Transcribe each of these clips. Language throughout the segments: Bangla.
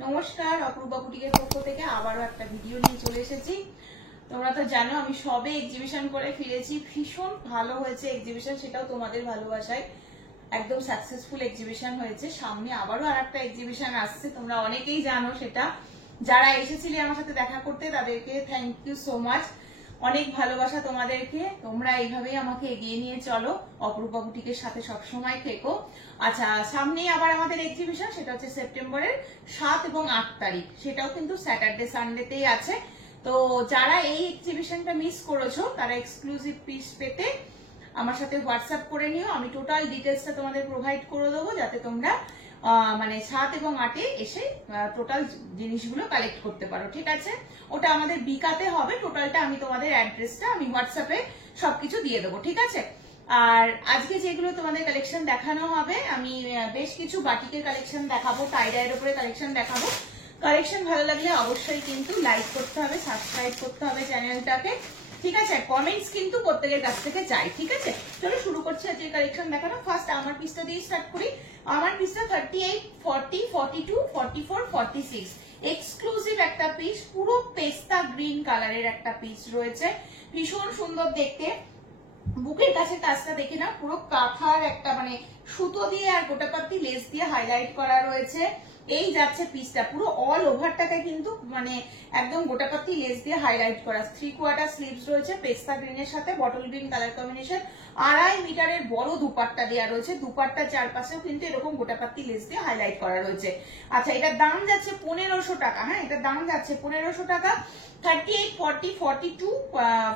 নমস্কার, অপরূপা বুটিকের পক্ষ থেকে আবারও একটা ভিডিও নিয়ে চলে এসেছি। তোমরা তো জানো আমি সবে এক্সিবিশন করে ফিরেছি, ভীষণ ভালো হয়েছে এক্সিবিশন, সেটাও তোমাদের ভালোবাসায় একদম সাকসেসফুল এক্সিবিশন হয়েছে। সামনে আবারও আরেকটা এক্সিবিশন আসছে, তোমরা অনেকেই জানো সেটা। যারা এসেছিলে আমার সাথে দেখা করতে তাদেরকে থ্যাংক ইউ সো মাচ, অনেক ভালোবাসা তোমাদেরকে। তোমরা এইভাবেই আমাকে এগিয়ে নিয়ে চলো, অপরূপা বুটিকের সাথে সবসময় থেকো। আচ্ছা, সামনেই আবার আমাদের এক্সিবিশন, সেটা হচ্ছে সেপ্টেম্বরের 7 এবং 8 তারিখ, সেটাও কিন্তু স্যাটারডে সানডেতেই আছে। তো যারা এই এক্সিবিশনটা মিস করেছো তারা এক্সক্লুসিভ পিস পেতে আমার সাথে হোয়াটসঅ্যাপ করে নিও, আমি টোটাল ডিটেলসটা তোমাদের প্রোভাইড করে দেবো, যাতে তোমরা মানে 7 এবং 8-এ এসে টোটাল জিনিসগুলো কালেক্ট করতে পারো। ঠিক আছে, ওটা আমাদের বিকাতে হবে। টোটালটা আমি তোমাদের অ্যাড্রেসটা আমি হোয়াটসঅ্যাপে সবকিছু দিয়ে দেবো। ঠিক আছে, আর আজকে যেগুলো তোমাদের কালেকশন দেখানো হবে, আমি বেশ কিছু বাটিকের কালেকশন দেখাবো, টাইডাইয়ের উপরে কালেকশন দেখাবো। কালেকশন ভালো লাগলে অবশ্যই কিন্তু লাইক করতে হবে, সাবস্ক্রাইব করতে হবে চ্যানেলটাকে। ঠিক আছে, কমেন্টস কিন্তু প্রত্যেকের কাছ থেকে চাই। ঠিক আছে, চলো শুরু করছি আজকে কালেকশন দেখানো। ফার্স্ট আমার পিসটা দিয়ে স্টার্ট করি। আমার পিসটা 38, 40, 42, 44, 46 এক্সক্লুসিভ একটা পিস, পুরো পেস্তা গ্রিন কালারের একটা পিস রয়েছে, ভীষণ সুন্দর দেখতে। বুকের কাছে কাজটা দেখে না, পুরো কাঁথার একটা মানে সুতো দিয়ে আর গোটাপাতি লেস দিয়ে হাইলাইট করা রয়েছে। এই যাচ্ছে পিসটা, পুরো অল ওভারটাকে কিন্তু মানে একদম গোটাপাতি লেস দিয়ে হাইলাইট করা। 3/4 স্লিভস রয়েছে, পেস্তা গ্রিনের সাথে বটল গ্রিন কালার কম্বিনেশন। 2.5 মিটারের বড় দুপাট্টা দেওয়া রয়েছে, দুপাট্টার চারপাশেও কিন্তু এরকম গোটাপাতি লেস দিয়ে হাইলাইট করা রয়েছে। আচ্ছা, এটার দাম যাচ্ছে 1500 টাকা। হ্যাঁ, এটার দাম যাচ্ছে 1500 টাকা। 38, 40, 42,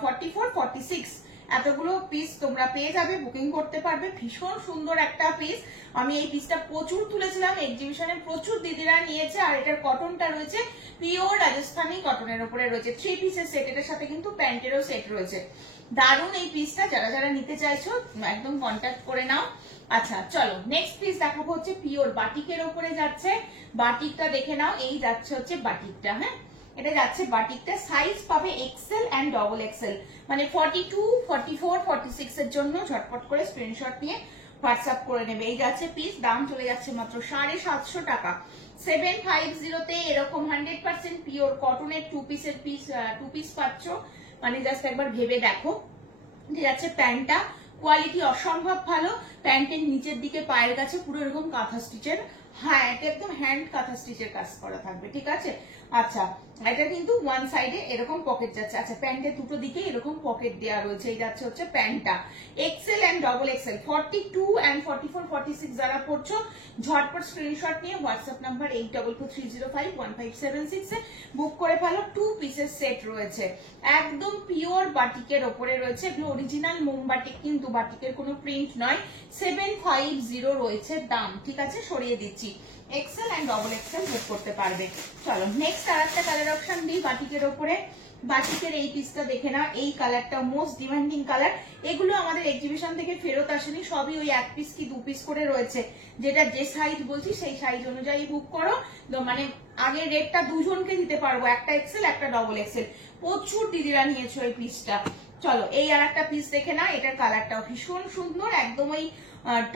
44, 46 এতগুলো পিস তোমরা পেয়ে যাবে, বুকিং করতে পারবে। ভীষণ সুন্দর একটা পিস, আমি এই পিসটা প্রচুর তুলেছিলাম এক্সিবিশনে, প্রচুর দিদিরা নিয়েছে। আর এটার কটনটা রয়েছে পিওর রাজস্থানী কটনের উপরে রয়েছে। 3 পিসের সেট, এটার সাথে কিন্তু প্যান্টেরও সেট রয়েছে। দারুণ এই পিসটা, যারা যারা নিতে চাইছো একদম কন্ট্যাক্ট করে নাও। আচ্ছা চলো, নেক্সট পিস দেখাবো হচ্ছে পিওর বাটিকের উপরে যাচ্ছে। বাটিকটা দেখে নাও, এই যাচ্ছে হচ্ছে বাটিকটা। হ্যাঁ, এটা যাচ্ছে বাটিকটা, সাইজ পাবে এক্সেল এন্ড ডবল এক্সেল, মানে 42, 44, 46 এর জন্য ঝটপট করে স্ক্রিনশট নিয়ে হোয়াটসঅ্যাপ করে নেবে। এই যাচ্ছে পিস, দাম চলে যাচ্ছে মাত্র 750 টাকা। 750-তে এরকম 100% পিওর কটনের 2 পিসের টু পিস পাচ্ছ, মানে জাস্ট একবার ভেবে দেখো। যাচ্ছে প্যান্টটা, কোয়ালিটি অসম্ভব ভালো। প্যান্টের নিচের দিকে পায়ের কাছে পুরো এরকম কাঁথা স্টিচের, হ্যাঁ এটা একদম হ্যান্ড কাঁথা স্টিচের কাজ করা থাকবে। ঠিক আছে, আচ্ছা এটা কিন্তু ওয়ান সাইডে এরকম পকেট যাচ্ছে। আচ্ছা, প্যান্টের দুটো দিকে এরকম পকেট দেওয়া রয়েছে। এই যাচ্ছে হচ্ছে প্যান্টটা, XL and double XL. 42 and 44, 46 যারা পড়ছো ঝটপট স্ক্রিনশট নিয়ে হোয়াটসঅ্যাপ নাম্বার 8223051576 এ বুক করে ফেলো। 2 পিসের সেট রয়েছে, একদম পিওর বাটিকের ওপরে রয়েছে। এগুলো অরিজিনাল মোম বাটিক, কিন্তু বাটিকের কোনো প্রিন্ট নয়। 750 রয়েছে দাম। ঠিক আছে, সরিয়ে দিচ্ছি, এক্সেল এন্ড ডবল এক্সেল বুক করতে পারবে। চলো নেক্সট আর একটা কালার অপশন দিই বাটিকের ওপরে। বাটিকের এই পিসটা দেখে না, এই কালারটা মোস্ট ডিমান্ডিং কালার। এগুলো আমাদের এক্সিবিশন থেকে ফেরত আসেনি, সবই ওই 1 পিস কি 2 পিস করে রয়েছে। যেটা যে সাইজ বলছি সেই সাইজ অনুযায়ী বুক করো, মানে আগের রেটটা দুজনকে দিতে পারবো, একটা এক্সেল একটা ডবল এক্সেল। প্রচুর দিদিরা নিয়েছো এই পিসটা। চলো এই আর একটা পিস দেখে না, এটার কালারটাও ভীষণ সুন্দর, একদম ওই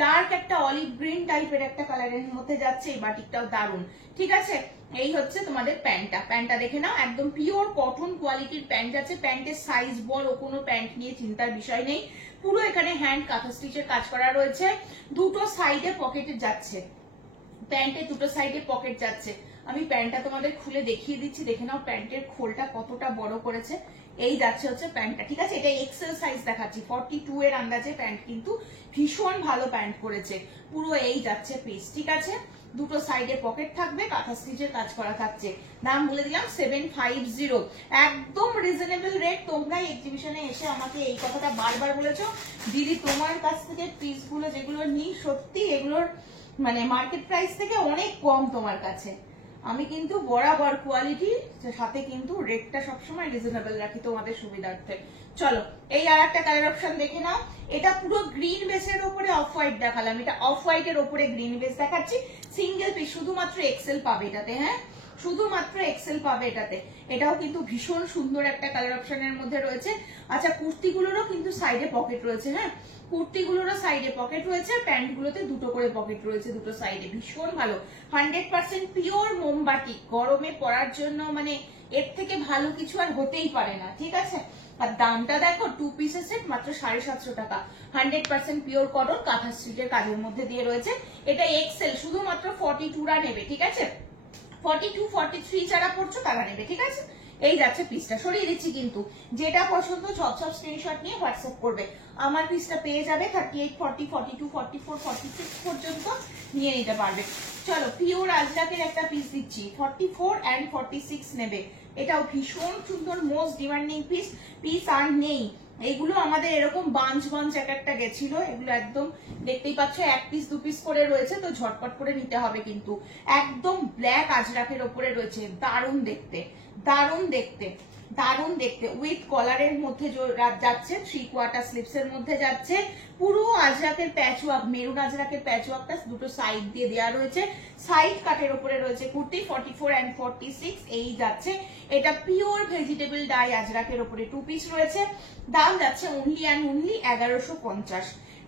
ডার্ক একটা অলিভ গ্রিন টাইপের একটা কালারের মধ্যে যাচ্ছে। এই বাটিকটাও দারুন। ঠিক আছে, এই হচ্ছে তোমাদের প্যান্টটা। প্যান্টটা দেখে নাও, একদম পিওর কটন কোয়ালিটির প্যান্ট যাচ্ছে। প্যান্টের সাইজ বড় কোনো প্যান্ট নিয়ে চিন্তার বিষয় নেই, পুরো এখানে হ্যান্ড কাঁথা স্টিচের কাজ করা রয়েছে। দুটো সাইডে পকেটে যাচ্ছে, প্যান্টের দুটো সাইডে পকেট যাচ্ছে। আমি প্যান্টটা তোমাদের খুলে দেখিয়ে দিচ্ছি, দেখে নাও প্যান্টের খোলটা কতটা বড় করেছে। এই যাচ্ছে হচ্ছে প্যান্টটা। ঠিক আছে, এটা এক্সেল সাইজ দেখাচ্ছি, 42 এর আন্দাজে প্যান্ট, কিন্তু ভীষণ ভালো প্যান্ট করেছে। পুরো এই যাচ্ছে পিস। ঠিক আছে, দুটো সাইডে পকেট থাকবে, কাঁথা স্টিচের কাজ করা থাকছে। দাম বলে দিলাম 750, একদম রিজনেবল রেট। তোমরা এক্সিবিশনে এসে আমাকে এই কথাটা বারবার বলেছো, দিদি তোমার কাছ থেকে পিসগুলো যেগুলো নিই সত্যি এগুলোর মানে মার্কেট প্রাইস থেকে অনেক কম তোমার কাছে। আমি কিন্তু বরাবর কোয়ালিটি সাথে কিন্তু রেটটা সবসময় রিজনেবল রাখি তোমাদের সুবিধার্থে। চলো এই আর একটা কালার অপশন দেখে নাও। এটা পুরো গ্রিন বেসের উপরে অফ হোয়াইট দেখালাম, এটা অফ হোয়াইটের উপরে গ্রিন বেস দেখাচ্ছি। সিঙ্গেল পিস, শুধুমাত্র এক্সেল পাবে এটাতে। হ্যাঁ, শুধুমাত্র এক্সেল পাবে এটাতে। এটাও কিন্তু ভীষণ সুন্দর একটা কালার অপশনের মধ্যে রয়েছে। আচ্ছা, কুর্তিগুলোরও কিন্তু সাইডে পকেট রয়েছে। হ্যাঁ, কুর্তিগুলোরও সাইডে পকেট রয়েছে, প্যান্টগুলোতে দুটো করে পকেট রয়েছে দুটো সাইডে, ভীষণ ভালো। 100% পিওর মোমবাটি, গরমে পরার জন্য মানে এর থেকে ভালো কিছু আর হতেই পারে না। ঠিক আছে, আর দামটা দেখো, 2 পিসের সেট মাত্র 750 টাকা। 100% পিওর কটন, কাঁথা স্টিচের কাজের মধ্যে দিয়ে রয়েছে। এটা এক্সেল, শুধুমাত্র 42রা নেবে। ঠিক আছে, 42, 43 যারা পড়ছো তারা নেবে। ঠিক আছে, এই যাচ্ছে পিসটা, সরিয়ে দিচ্ছি কিন্তু। যেটা পছন্দ সব স্ক্রিনশট নিয়ে হোয়াটসঅ্যাপ করবে। আমার পিসটা পেয়ে যাবে 38, 40, 42, 44, 46 পর্যন্ত নিয়ে নিতে পারবে। চলো, পিওর আজরাকের একটা পিস দিচ্ছি, 44 and 46 নেবে। এটাও ভীষণ সুন্দর, মোস্ট ডিমান্ডিং পিস আর নেই। এগুলো আমাদের এরকম বাঞ্চ এক একটা গেছিল, এগুলো একদম দেখতেই পাচ্ছ 1 পিস 2 পিস করে রয়েছে, তো ঝটপট করে নিতে হবে কিন্তু। একদম ব্ল্যাক আজরাকের ওপরে রয়েছে, দারুণ দেখতে, দারুণ দেখতে, দারুণ দেখতে। উইথ কলারের মধ্যে যাচ্ছে, 3/4 স্লিপস এর মধ্যে যাচ্ছে। পুরো আজরাকের প্যাচওয়ার্ক, মেরুন আজরাকের প্যাচওয়ার্কটা দুটো সাইড দিয়ে দেওয়া রয়েছে, সাইড কাটের উপরে রয়েছে কুর্তি। 44 and 46 এই যাচ্ছে। এটা পিওর ভেজিটেবল ডাই আজরাকের উপরে 2 পিস রয়েছে। দাম যাচ্ছে অনলি অ্যান্ড অনলি 1150,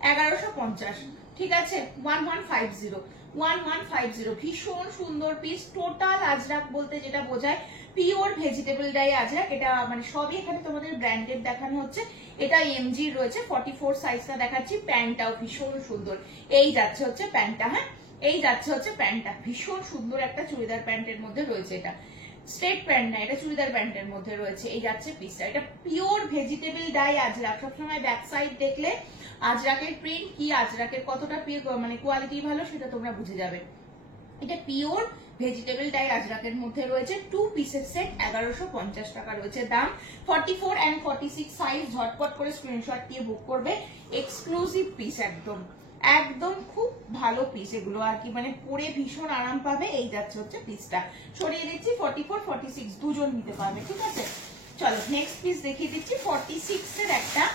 1150। ঠিক আছে, 1150, ভীষণ সুন্দর পিস। টোটাল আজরাক বলতে যেটা বোঝায় পিওর ভেজিটেবল ডাই আজরাক। এটা মানে সবই এখানে তোমাদের ব্র্যান্ডেড দেখানো হচ্ছে। এটা এমজি রয়েছে, 44 সাইজটা দেখাচ্ছি। প্যান্টটাও ভীষণ সুন্দর, এই যাচ্ছে হচ্ছে প্যান্টটা। হ্যাঁ, এই যাচ্ছে হচ্ছে প্যান্টটা, ভীষণ সুন্দর একটা চুড়িদার প্যান্টের মধ্যে রয়েছে। এটা স্ট্রেট প্যান্ট না, এটা চুড়িদার প্যান্টের মধ্যে রয়েছে। এই যাচ্ছে পিসটা, এটা পিওর ভেজিটেবল ডাই আজরাক। সবসময় ব্যাক সাইড দেখলে আজরাকের প্রিন্ট কি, আজরাকের কতটা মানে কোয়ালিটি ভালো সেটা তোমরা বুঝে যাবে। এটা পিওর ভেজিটেবল ডাই আজরাকের মধ্যে রয়েছে, 2 পিসের সেট, 1150 টাকা রয়েছে দাম। 44 and 46 সাইজ, ঝটপট করে স্ক্রিনশট দিয়ে বুক করবে। এক্সক্লুসিভ পিস, একদম একদম খুব ভালো পিস এগুলো আর কি, মানে পরে ভীষণ আরাম পাবে। এই যাচ্ছে হচ্ছে পিসটা, সরিয়ে দিচ্ছি। 44, 46 দুজন নিতে পারবে। ঠিক আছে, চলো নেক্সট পিস দেখিয়ে দিচ্ছি। 46 এর একটা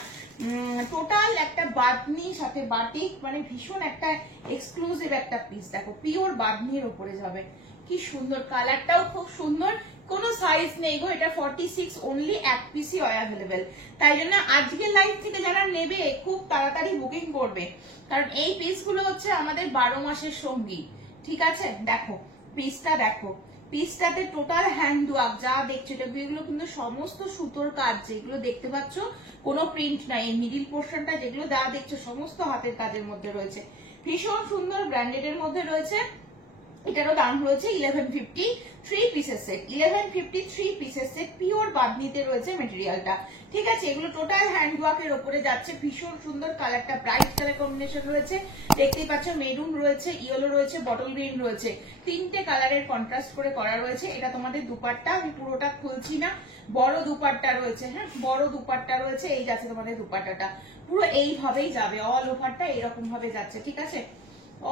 টোটাল একটা বাদনির সাথে বাটিক, মানে ভীষণ একটা এক্সক্লুসিভ একটা পিস। দেখো, পিওর বাদনির উপরে যাবে, কি সুন্দর, কালারটাও খুব সুন্দর। কোনো সাইজ নেই গো, এটা 46 অনলি, 1 পিসই অ্যাভেলেবেল। তাই জন্য আজকের লাইভ থেকে যারা নেবে খুব তাড়াতাড়ি বুকিং করবে, কারণ এই পিসগুলো হচ্ছে আমাদের 12 মাসের সঙ্গী। ঠিক আছে, দেখো পিসটা, দেখো পিসটাতে টোটাল হ্যান্ড ওয়ার্ক যা দেখছো, এগুলো কিন্তু সমস্ত সুতোর কাজ, যেগুলো দেখতে পাচ্ছ কোনো প্রিন্ট নাই। এই মিডিল পোর্শনটা যেগুলো যা দেখছো সমস্ত হাতের কাজের মধ্যে রয়েছে, ভীষণ সুন্দর, ব্র্যান্ডেড এর মধ্যে রয়েছে। এটারও দাম রয়েছে 1150, 3 পিসের সেট, 1150 3 পিসের সেট, পিওর বাদনিতে রয়েছে মেটেরিয়ালটা। ঠিক আছে, এগুলো টোটাল হ্যান্ড ওয়ার্কের উপরে যাচ্ছে, ভীষণ সুন্দর। কালারটা ব্রাইট কালার কম্বিনেশন রয়েছে, দেখতেই পাচ্ছ, মেরুন রয়েছে, ইয়েলো রয়েছে, বটল গ্রিন রয়েছে, 3টে কালারের কন্ট্রাস্ট করে করা রয়েছে। এটা তোমাদের দুপাট্টা, আমি পুরোটা খুলছি না, বড় দুপাট্টা রয়েছে। হ্যাঁ, বড় দুপাট্টা রয়েছে, এই যাচ্ছে তোমাদের দুপাট্টাটা, পুরো এইভাবেই যাবে, অল ওভারটা এরকম ভাবে যাচ্ছে। ঠিক আছে,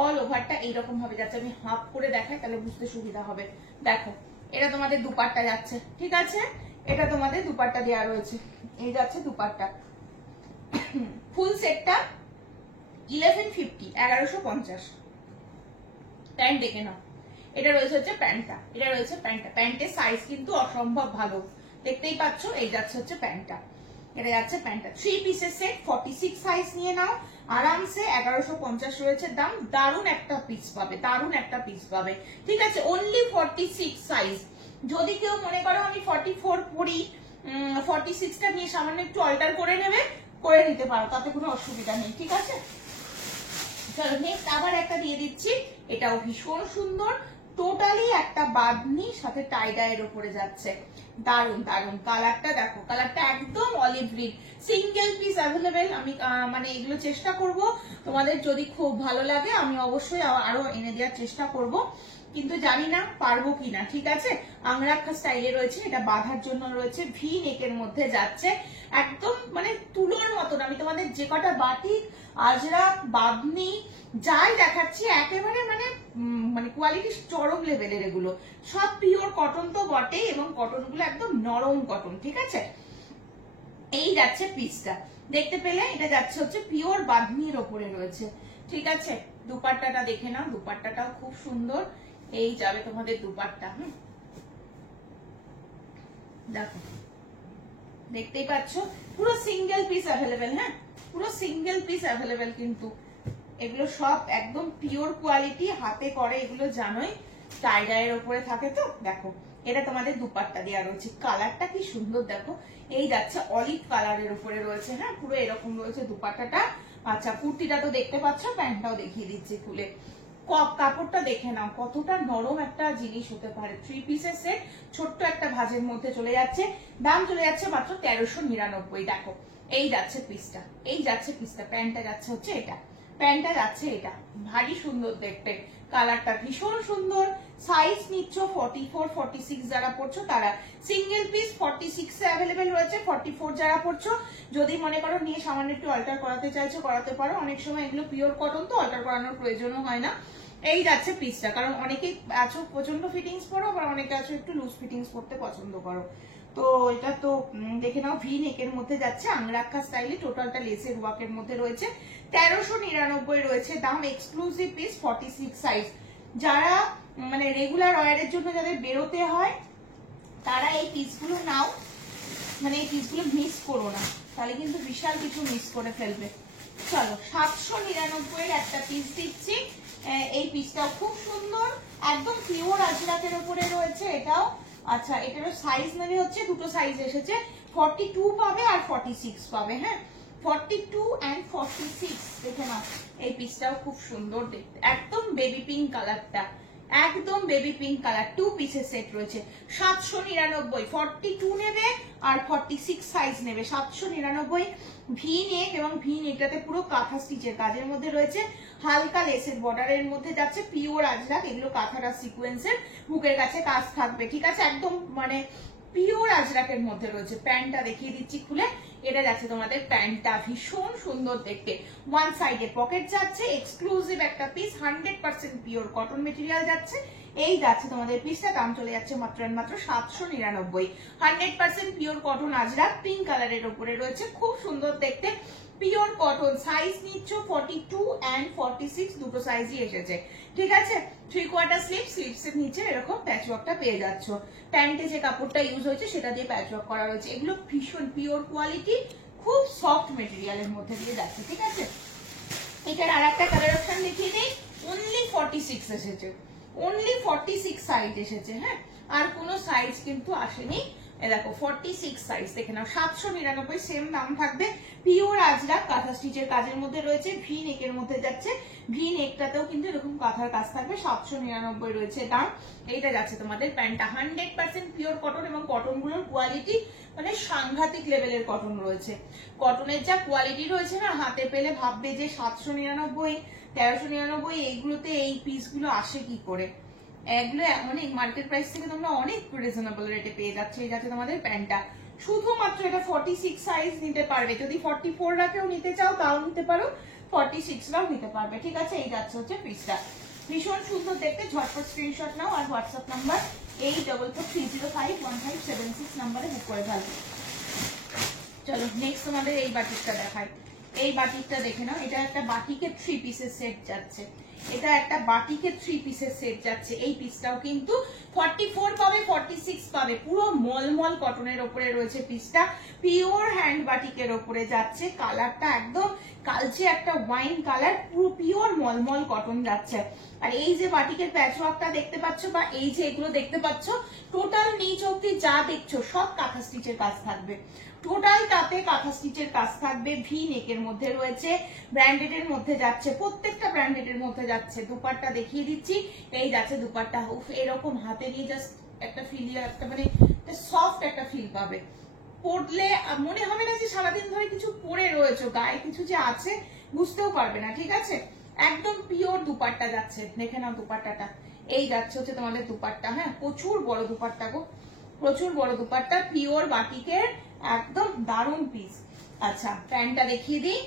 অল ওভারটা এইরকম ভাবে যাচ্ছে। আমি হাফ করে দেখাই তাহলে বুঝতে সুবিধা হবে। দেখো, এটা তোমাদের দুপাট্টা যাচ্ছে। ঠিক আছে, এটা তোমাদের দুপাট্টা দেওয়া রয়েছে, এই যাচ্ছে দুপাট্টা। ফুল সেটটা 1150, 1150। প্যান্ট দেখে নাও, এটা রয়েছে হচ্ছে প্যান্টটা, এটা রয়েছে প্যান্টটা। প্যান্টের সাইজ কিন্তু অসম্ভব ভালো, দেখতেই পাচ্ছ। এই যাচ্ছে হচ্ছে প্যান্টটা, এটা যাচ্ছে প্যান্টটা। 3 পিসের সেট, 46 সাইজ নিয়ে নাও আরামসে, 1150 রয়েছে দাম। দারুণ একটা পিস পাবে, দারুণ একটা পিস পাবে। ঠিক আছে, অনলি 46 সাইজ। যদি কেউ মনে করো আমি 44 পরি, 46টা নিয়ে সামান্য একটু অল্টার করে নেবে, করে নিতে পারো, তাতে কোনো অসুবিধা নেই। ঠিক আছে, চলো নেক্সট আবার একটা দিয়ে দিচ্ছি। এটাও ভীষণ সুন্দর, টোটালি একটা বাদনি সাথে টাই ডাইয়ের উপরে যাচ্ছে, দারুন দারুন। কালারটা দেখো, কালারটা একদম olive green, single piece available. আমি মানে এগুলো চেষ্টা করব, তোমাদের যদি খুব ভালো লাগে আমি অবশ্যই আরো এনে দেওয়ার চেষ্টা করব, কিন্তু জানি না পারবো কিনা। ঠিক আছে, আংরাক্ষা স্টাইলে রয়েছে, এটা বাঁধার জন্য রয়েছে, ভি নেকের মধ্যে যাচ্ছে, একদম মানে তুলোর মতন। আমি তোমাদের যে কটা বাটিক, আজরাক, বাঁধনি যাই দেখাচ্ছি একেবারে মানে কোয়ালিটি চরম লেভেলের, এগুলো সব পিওর কটন তো বটেই, এবং কটন গুলো একদম নরম কটন। ঠিক আছে, এই যাচ্ছে পিসটা, দেখতে পেলে এটা যাচ্ছে হচ্ছে পিওর বাঁধনির ওপরে রয়েছে। ঠিক আছে, দুপাট্টাটা দেখে নাও, দুপাট্টাটাও খুব সুন্দর, এই যাবে তোমাদের দুপাট্টা। দেখো দেখতেই পাচ্ছ পুরো সিঙ্গেল পিস অ্যাভেলেবেল। হ্যাঁ পুরো সিঙ্গেল পিস অ্যাভেলেবেল, কিন্তু এগুলো সব একদম পিওর কোয়ালিটি, হাতে করে এগুলো জানোই, টাই ডাইয়ের উপরে থাকে। তো দেখো এটা তোমাদের দুপাট্টা দেওয়া রয়েছে, কালারটা কি সুন্দর দেখো, এই যাচ্ছে অলিভ কালারের উপরে রয়েছে। হ্যাঁ পুরো এরকম রয়েছে দুপাট্টাটা। আচ্ছা কুর্তিটা তো দেখতে পাচ্ছ, প্যান্টটাও দেখিয়ে দিচ্ছি খুলে। কাপড়টা দেখে নাও কতটা নরম একটা জিনিস হতে পারে। 3 পিসের সেট, ছোট্ট একটা ভাঁজের মধ্যে চলে যাচ্ছে, দাম চলে যাচ্ছে মাত্র 1399। দেখো এই যাচ্ছে পিসটা, এই যাচ্ছে পিসটা, প্যান্টটা যাচ্ছে হচ্ছে এটা, প্যান্টটা যাচ্ছে এটা, ভারী সুন্দর দেখতে, কালারটা ভীষণ সুন্দর। সাইজ নিচ্ছ 44 46 যারা পড়ছো তারা, সিঙ্গেল পিস 46 এ অ্যাভেলেবেল রয়েছে, 44 যারা পড়ছো যদি মনে করো নিয়ে সামান্য একটু অল্টার করাতে চাইছো করাতে পারো। অনেক সময় এগুলো পিওর কটন তো অল্টার করানোর প্রয়োজনও হয় না। এই যাচ্ছে পিসটা, কারণ অনেকেই আছো প্রচন্ড ফিটিংস পরো, আবার অনেকে আছো একটু লুজ ফিটিংস পরতে পছন্দ করো। তো এটা তো দেখে নাও, ভি নেকের মধ্যে যাচ্ছে, আংরাক্ষা স্টাইলে, টোটালটা লেসের ওয়ার্কের মধ্যে রয়েছে, 1399 রয়েছে দাম। Exclusive piece 46 size. যারা মানে রেগুলার ওয়্যারের জন্য যাদের বেরোতে হয় তারা এই পিসগুলো নাও, মানে এই পিসগুলো মিস করো না, তাহলে কিন্তু বিশাল কিছু মিস করে ফেলবে। চলো 799 এর একটা পিস দিচ্ছি, এই পিসটাও খুব সুন্দর, একদম পিওর আজরাকের উপরে রয়েছে এটাও। আচ্ছা এটারও সাইজ মানে হচ্ছে দুটো সাইজ এসেছে, 42 পাবে আর 46 পাবে। হ্যাঁ 42 and 46 দেখে নাও, এই পিসটাও খুব সুন্দর দেখতে, একদম বেবি পিঙ্ক কালারটা, একদম বেবি পিঙ্ক কালার। 2 পিসের সেট রয়েছে, 799। 42 নেবে আর 46 সাইজ নেবে 799। ভি নেক এবং ভি নেকটাতে পুরো কাঁথা স্টিচের কাজের মধ্যে রয়েছে, হালকা লেসের বর্ডারের মধ্যে যাচ্ছে, পিওর আজরাক, এগুলো কাঁথাটা সিকোয়েন্সের, বুকের কাছে কাজ থাকবে। ঠিক আছে একদম মানে পিওর আজরাকের মধ্যে রয়েছে। প্যান্টটা দেখিয়ে দিচ্ছি খুলে, এটা যাচ্ছে তোমাদের প্যান্টটা, ভীষণ সুন্দর দেখতে, ওয়ান সাইডে পকেট যাচ্ছে, এক্সক্লুসিভ একটা পিস, 100% পিওর কটন মেটেরিয়াল যাচ্ছে। এই যাচ্ছে তোমাদের পিসটা, দাম চলে যাচ্ছে মাত্র 799। 100% পিওর কটন আজরাক, পিঙ্ক কালারের উপরে রয়েছে, খুব সুন্দর দেখতে, পিওর কটন। সাইজ নিচ্ছ 42 and 46, দুটো সাইজই এসেছে। ঠিক আছে 3/4 স্লিভ, স্লিভসের নিচে এরকম প্যাচওয়ার্কটা পেয়ে যাচ্ছ। প্যান্টে যে কাপড়টা ইউজ হয়েছে সেটা দিয়ে প্যাচওয়ার্ক করা রয়েছে, এগুলো ভীষণ পিওর কোয়ালিটি, খুব সফট মেটেরিয়ালের মধ্যে দিয়ে যাচ্ছে। ঠিক আছে এটার আর একটা কালার অপশন দেখিয়ে দিই, অনলি 46 এসেছে, অনলি 46 সাইজ এসেছে। হ্যাঁ আর কোনো সাইজ কিন্তু আসেনি, দেখো 46 সাইজ দেখে নাও। 799 সেম দাম থাকবে, পিওর আজরাক, কাঁথা স্টিচের কাজের মধ্যে রয়েছে, ভি নেকের মধ্যে যাচ্ছে, ভি নেকটাতেও কিন্তু এরকম কাঁথার কাজ থাকবে, 799 রয়েছে দাম। এইটা যাচ্ছে তোমাদের প্যান্টটা, 100% পিওর কটন, এবং কটন গুলোর কোয়ালিটি মানে সাংঘাতিক লেভেলের কটন রয়েছে। কটনের যা কোয়ালিটি রয়েছে না, হাতে পেলে ভাববে যে 799 1399 এইগুলোতে এই পিসগুলো আসে কি করে। এগুলো অনেক মার্কেট প্রাইস থেকে তোমরা অনেক রিজনেবল রেটে পেয়ে যাচ্ছে। এই যাচ্ছে তোমাদের প্যান্টটা, শুধুমাত্র এটা 46 সাইজ নিতে পারবে, যদি 44 রাখেও নিতে চাও তাও নিতে পারো, 46 রাও নিতে পারবে। ঠিক আছে এই যাচ্ছে হচ্ছে পিসটা, ভীষণ সুন্দর দেখতে। ঝটপট স্ক্রিনশট নাও আর হোয়াটসঅ্যাপ নাম্বার 8443051576 নাম্বারে বুক করে ফেলবে। চলো নেক্সট তোমাদের এই বাটিকটা দেখাই, এই বাটিকটা দেখে নাও, এটা একটা বাটিকের 3 পিসের সেট যাচ্ছে, এটা একটা বাটিকের 3 পিসের সেট যাচ্ছে। এই পিসটাও কিন্তু 44 পাবে 46 পাবে, পুরো মলমল কটনের উপরে রয়েছে পিসটা, পিওর হ্যান্ড বাটিকের উপরে যাচ্ছে, কালারটা একদম কালচে একটা ওয়াইন কালার, পুরো পিওর মলমল কটন যাচ্ছে। আর এই যে বাটিকের প্যাচওয়ার্কটা দেখতে পাচ্ছ বা এই যে এগুলো দেখতে পাচ্ছ, টোটাল নিচ অব্দি যা দেখছো সব কাঁথা স্টিচের কাজ থাকবে, টোটাল তাতে কাঁথা স্টিচের কাজ থাকবে, ভি নেকের মধ্যে রয়েছে, ব্র্যান্ডেড এর মধ্যে যাচ্ছে, প্রত্যেকটা ব্র্যান্ডেড এর মধ্যে যাচ্ছে। দুপাট্টা দেখিয়ে দিচ্ছি, এই যাচ্ছে দুপাট্টা, উফ এরকম হাতে নিয়ে জাস্ট একটা ফিল, একটা মানে সফট একটা ফিল পাবে, পরলে মনে হবে না যে সারাদিন ধরে কিছু পরে রয়েছে, গায়ে কিছু যে আছে বুঝতেও পারবে না। ঠিক আছে একদম পিওর দুপাট্টা যাচ্ছে, দেখে নাও দুপাট্টাটা, এই যাচ্ছে হচ্ছে তোমাদের দুপাট্টা। হ্যাঁ প্রচুর বড় দুপাট্টা গো, প্রচুর বড় দুপাট্টা, পিওর বাটিকের, একদম দারুণ পিস। আচ্ছা প্যান্টটা দেখিয়ে দিই,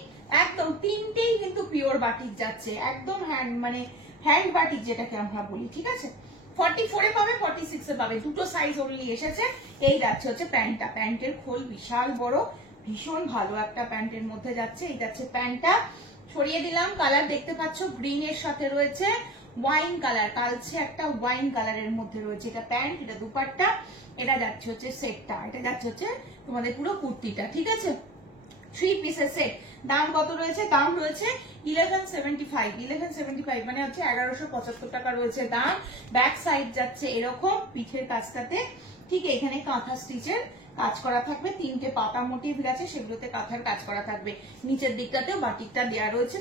একদম তিনটেই কিন্তু পিওর বাটিক যাচ্ছে, একদম হ্যান্ড মানে হ্যান্ড বাটিক যেটাকে আমরা বলি। ঠিক আছে 44 এ পাবে 46 এ পাবে, দুটো সাইজ অনলি এসেছে। এই যাচ্ছে হচ্ছে প্যান্টটা, প্যান্টের খোল বিশাল বড়, ভীষণ ভালো একটা প্যান্টের মধ্যে যাচ্ছে। এই যাচ্ছে প্যান্টটা, ছড়িয়ে দিলাম, কালার দেখতে পাচ্ছ গ্রিন এর সাথে রয়েছে, ওয়াইন কালার, কালচে একটা ওয়াইন কালারের মধ্যে রয়েছে। এটা প্যান্ট, এটা দুপাট্টা, এটা যাচ্ছে হচ্ছে সেটটা, এটা যাচ্ছে হচ্ছে তোমাদের পুরো কুর্তিটা। ঠিক আছে, 3 পিসের সেট। দাম কত রয়েছে? দাম রয়েছে 1175 মানে হচ্ছে 1175 টাকা রয়েছে দাম। ব্যাক সাইড যাচ্ছে এরকম, পিঠের কাজটাতে ঠিক এখানে কাঁথা স্টিচের কাজ করা থাকবে, 3টে পাতা মোটিভ আছে সেগুলোতে কাঁথার কাজ করা থাকবে। নিচের দিকটাতেও বাটিকটা দেওয়া রয়েছে,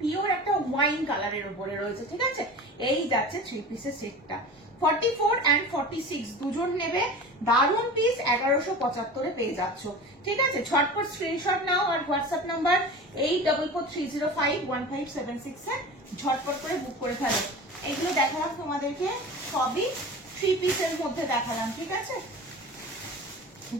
পিওর একটা ওয়াইন কালারের উপরে রয়েছে। ঠিক আছে, এই যাচ্ছে 3 পিসের সেটটা। 44 and 46 দুজন নেবে, দারুন পিস, 1175 পেয়ে যাচ্ছ। ঠিক আছে, ঝটপট স্ক্রিনশট নাও আর হোয়াটসঅ্যাপ নাম্বার 8443051576 এ ঝটপট করে বুক করে ফেলো। এগুলো দেখালাম তোমাদেরকে, সবই 3 পিসের মধ্যে দেখালাম। ঠিক আছে,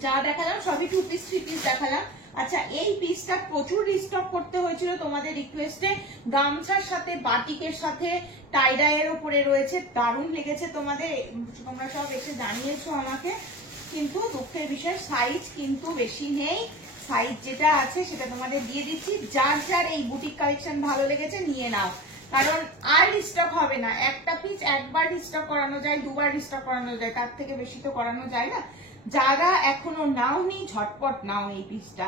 যা দেখালাম সবই 2 পিস 3 পিস দেখালাম। আচ্ছা, এই পিসটা প্রচুর রিস্টক করতে হয়েছিল তোমাদের রিকোয়েস্টে, গামছার সাথে বাটিকের সাথে টাইডাইয়ের উপরে রয়েছে, দারুণ লেগেছে তোমাদের, তোমরা সব এসে জানিয়েছো আমাকে। কিন্তু দুঃখের বিষয় সাইজ কিন্তু বেশি নেই, সাইজ যেটা আছে সেটা তোমাদের দিয়ে দিচ্ছি। যার যার এই বুটিক কালেকশন ভালো লেগেছে নিয়ে নাও, কারণ আর রিস্টক হবে না। একটা পিস একবার রিস্টক করানো যায়, দুবার রিস্টক করানো যায়, তার থেকে বেশি তো করানো যায় না। যারা এখনো নাওনি ঝটপট নাও এই পিসটা,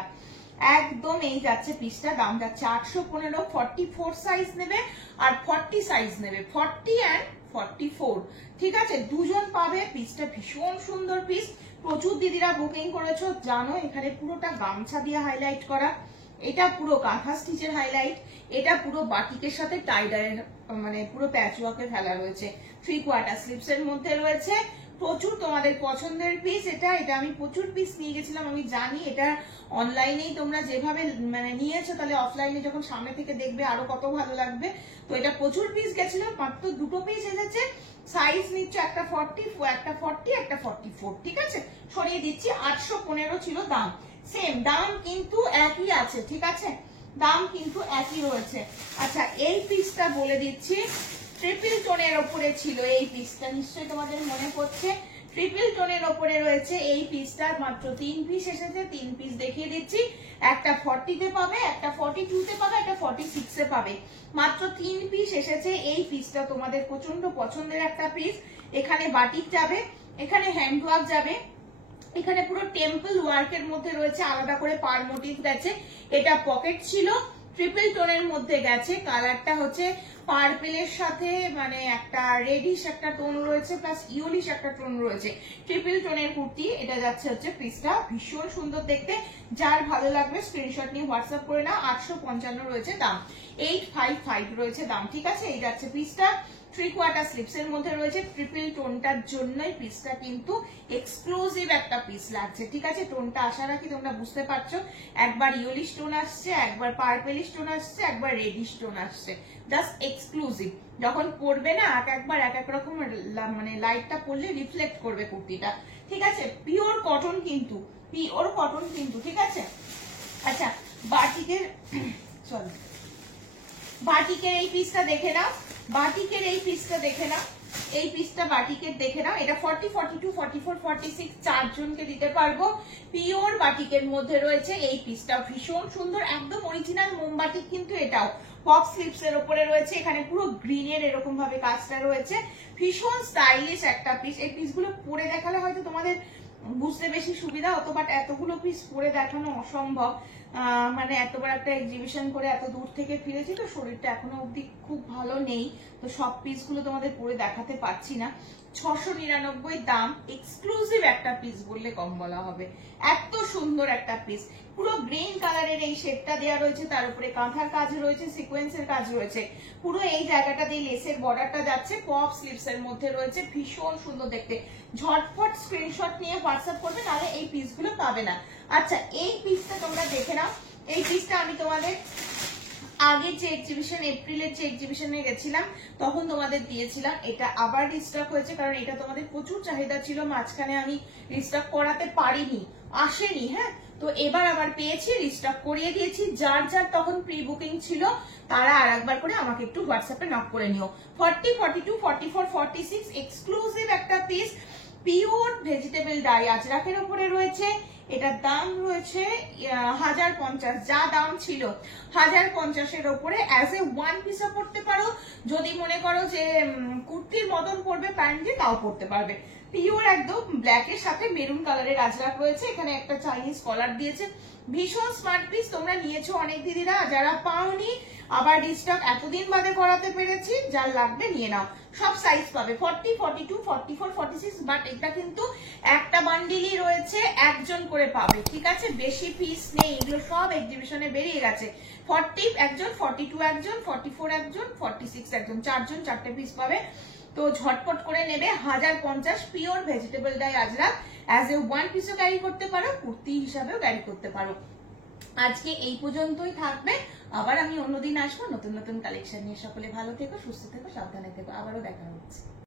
একদম এই যাচ্ছে পিসটা, দাম যাচ্ছে 815। 44 সাইজ নেবে আর 40 সাইজ নেবে, 40 and 44। ঠিক আছে, দুজন পাবে। পিসটা ভীষণ সুন্দর পিস, প্রচুর দিদিরা বুকিং করেছো জানো। এখানে পুরোটা গামছা দিয়ে হাইলাইট করা, এটা পুরো কাঁথা স্টিচের হাইলাইট, এটা পুরো বাটিকের সাথে টাইডাইয়ের মানে পুরো প্যাচওয়ার্কে ফেলা রয়েছে। 3/4 স্লিভস এর মধ্যে রয়েছে, প্রচুর তোমাদের পছন্দের পিস। এটা আমি প্রচুর পিস নিয়ে গেছিলাম, আমি জানি। এটা অনলাইনেই তোমরা যেভাবে মানে নিয়েছো, তাহলে অফলাইনে যখন সামনে থেকে দেখবে আরো কত ভালো লাগবে। তো এটা প্রচুর পিস গেছিল, মাত্র 2টো পিস এসেছে। সাইজ নিচ্ছে একটা 40, একটা 40, একটা 44। ঠিক আছে, সরিয়ে দিচ্ছি। 815 ছিল দাম, সেম দাম কিন্তু একই আছে। ঠিক আছে, দাম কিন্তু একই রয়েছে। আচ্ছা, এই পিসটা বলে দিচ্ছি, ট্রিপল টোনের ওপরে ছিল এই পিসটা, নিশ্চয়ই তোমাদের মনে পড়ছে। ট্রিপল টোনের ওপরে রয়েছে এই পিসটা, মাত্র 3 পিস এসেছে। 3 পিস দেখিয়ে দিচ্ছি, একটা 40 তে পাবে, একটা 42 তে পাবে, একটা 46 এ পাবে। মাত্র 3 পিস এসেছে। এই পিসটা তোমাদের প্রচন্ড পছন্দের একটা পিস। এখানে বাটিক যাবে, এখানে হ্যান্ডওয়ার্ক যাবে, এখানে পুরো টেম্পল ওয়ার্কের মধ্যে রয়েছে, আলাদা করে পার মোটিভ গেছে। এটা পকেট ছিল, ট্রিপল টোনের মধ্যে গেছে। কালারটা হচ্ছে পার্পেলের সাথে মানে একটা রেডিশ একটা টোন রয়েছে, প্লাস ইয়োলিশ একটা টোন রয়েছে। ট্রিপল টোনের কুর্তি, এটা যাচ্ছে হচ্ছে পিসটা, ভীষণ সুন্দর দেখতে। যার ভালো লাগবে স্ক্রিনশট নিয়ে হোয়াটসঅ্যাপ করে নাও। 855 রয়েছে দাম, 855 রয়েছে দাম। ঠিক আছে, এই যাচ্ছে পিসটা। 3/4 স্লিভস এর মধ্যে রয়েছে, ট্রিপল টোনটার জন্যই পিসটা কিন্তু এক্সক্লুসিভ একটা পিস লাগছে। ঠিক আছে, টোনটা আশা রাখি তোমরা বুঝতে পারছো। একবার ইয়োলিশ টোন আসছে, একবার পার্পেলিশ টোন আসছে, একবার রেডিশ টোন আসছে, জাস্ট এক্সক্লুসিভ। যখন পরবে না একবার এক এক রকম মানে লাইটটা পড়লে রিফ্লেক্ট করবে কুর্তিটা। ঠিক আছে, পিওর কটন কিন্তু, পিওর কটন কিন্তু। ঠিক আছে, আচ্ছা বাটিকের চলো বাটিকের এই পিসটা দেখে নাও, বাটিকের এই পিসটা দেখে নাও, এই পিসটা বাটিকের দেখে নাও। এটা 40, 42, 44, 46 চারজনকে দিতে পারবো। পিওর বাটিকের মধ্যে রয়েছে এই পিসটা, ভীষণ সুন্দর, একদম অরিজিনাল মোমবাটিক কিন্তু। এটাও পপ স্লিভস এর উপরে রয়েছে, এখানে পুরো গ্রিনের এরকম ভাবে কাজটা রয়েছে, ভীষণ স্টাইলিশ একটা পিস। এই পিসগুলো পরে দেখালে হয়তো তোমাদের বুঝতে বেশি সুবিধা হতো, বাট এতগুলো পিস পরে দেখানো অসম্ভব। মানে এত বড় একটা এক্সিবিশন করে এত দূর থেকে ফিরেছি, তো শরীরটা এখনো অবধি খুব ভালো নেই, তো সব পিসগুলো তোমাদের পরে দেখাতে পারছি না। 699 দাম, এক্সক্লুসিভ একটা পিস বললে কম বলা হবে। এত সুন্দর একটা পিস, পুরো গ্রিন কালারের এই শেডটা দেওয়া রয়েছে, তার উপরে কাঁথার কাজ রয়েছে, সিকোয়েন্সের কাজ রয়েছে, পুরো এই জায়গাটা দিয়ে লেসের বর্ডারটা যাচ্ছে, পপ স্লিভস এর মধ্যে রয়েছে, ভীষণ সুন্দর দেখতে। ঝটপট স্ক্রিনশট নিয়ে হোয়াটসঅ্যাপ করবে, নাহলে এই পিসগুলো পাবে না। আচ্ছা, এই পিসটা তোমরা দেখে নাও। এই পিসটা আমি তোমাদের আগের যে এক্সিবিশন, এপ্রিলের যে এক্সিবিশনে গেছিলাম তখন তোমাদের দিয়েছিলাম। এটা আবার রিস্টক হয়েছে, কারণ এটা তোমাদের প্রচুর চাহিদা ছিল, মাঝখানে আমি রিস্টক করাতে পারিনি, আসেনি। হ্যাঁ, তো এবার আবার পেয়েছি, রিস্টক করিয়ে দিয়েছি। যার যার তখন প্রি বুকিং ছিল তারা আর একবার করে আমাকে একটু হোয়াটসঅ্যাপে নক করে নিও। 40, 42, 44, 46 এক্সক্লুসিভ একটা পিস, পিওর ভেজিটেবল ডাই আজরাকের উপরে রয়েছে। এটার দাম রয়েছে 1050, যা দাম ছিল 1050-এর ওপরে। অ্যাজ এ ওয়ান পিসও পড়তে পারো, যদি মনে করো যে কুর্তির মতন পরবে প্যান্ট দিয়ে, তাও পরতে পারবে। পিওর একদম ব্ল্যাকের সাথে মেরুন কালারের আজরাক রয়েছে, এখানে একটা চাইনিজ কলার দিয়েছে। ভীষণ স্মার্ট পিস, তোমরা নিয়েছো অনেক দিদিরা, যারা পাওনি আবার রিস্টক এতদিন বাদে করাতে পেরেছি, যার লাগবে নিয়ে নাও। সব সাইজ পাবে 40, 42, 44, 46, বাট এটা কিন্তু একটা বান্ডিলই রয়েছে, একজন করে পাবে, ঠিক আছে? বেশি পিস নেই, এগুলো সব এক্সিবিশনে বেরিয়ে গেছে। 40 একজন, 42 একজন, 44 একজন, 46 একজন, চারজন 4টে পিস পাবে। তো ঝটপট করে নেবে। 1050 pure vegetable dye ajrak, as a one পিসও ক্যারি করতে পারো, কুর্তি হিসাবেও ক্যারি করতে পারো। আজকে এই পর্যন্তই থাকবে, আবার আমি অন্যদিন আসবো নতুন নতুন কালেকশন নিয়ে। সকলে ভালো থেকো, সুস্থ থেকো, সাবধানে থেকো, আবারও দেখা হচ্ছে।